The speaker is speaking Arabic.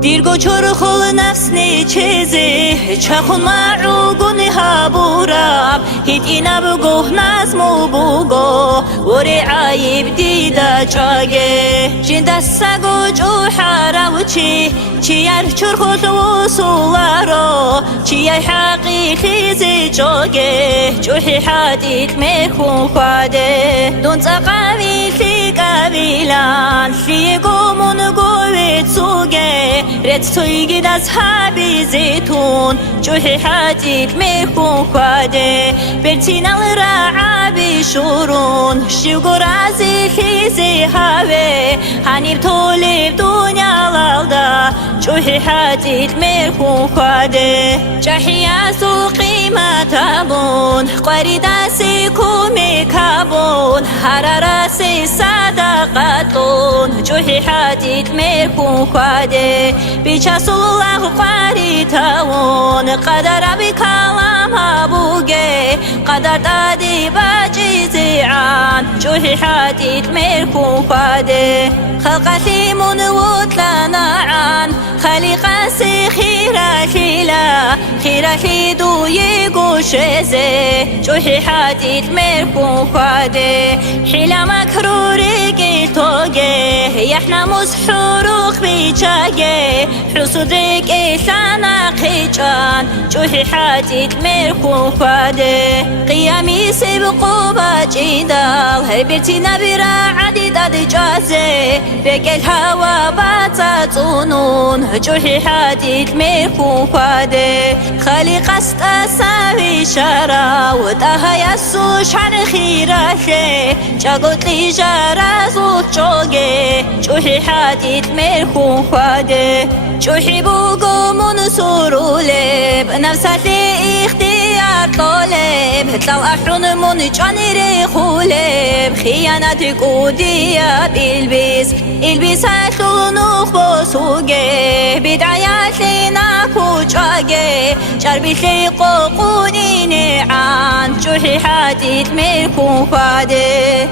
دیرگو چرخل نفسنی چیزی چخون معروگونی هابورم هیت اینا بگو نزمو بگو وری عیب دیده چاگه جنده سگو جو حرم چیار چرخل وصولارو چیای حقیقی زی چاگه جوحی حدیق میخون خواده دون تقاوی لی قبیلان لی گمون گوید سوگه رت تویگید از حبی زیتون جوحی حدیق میخون خواده برتین الرعبی شورون شیوگو رازی خیزی هاوه هنیب طولیب دنیا لالده جوحی حدیق میخون خواده جحیاس و قیمتابون قواری دستی کومی کابون حراراسی صدقاتون جوحی حدیق میخون خواده بیچه الله قواری تاون قدر بی کلام بوگه قدر دادی باجیزی عن جوحی حدیق میخون خواده خلقتی منوت لنا عن خلیقاسی خیراکی دوی گوشزه جوحی حدیق میخون خواده حیلا مکروری گی توگه یحنا مسحوروخ بیچاگه حسود ریگی ثانا قیچان جوحی حدیق میخون خواده قیامی سبقو باجیدال هربیرتی نبیرا عدیداد جازه بگل هوا باتاتونون جوحی حدیق میخون خواده خالق است اساوی شرا و دهای سوش عن خیراشه جاگوت لی جرازو چوگه جوحی حدیق میخون خواده جوحی بوگو منصورولب نفسات لی اختیار طالب هتلاو احرون من جانی ری خولب خیانت قودیا بیلبیس البیس هتلونوخ بسوگه بدعیات لی ناکو چاگه جربیت لی قوقونی نعان جوحی حدیق میخون خواده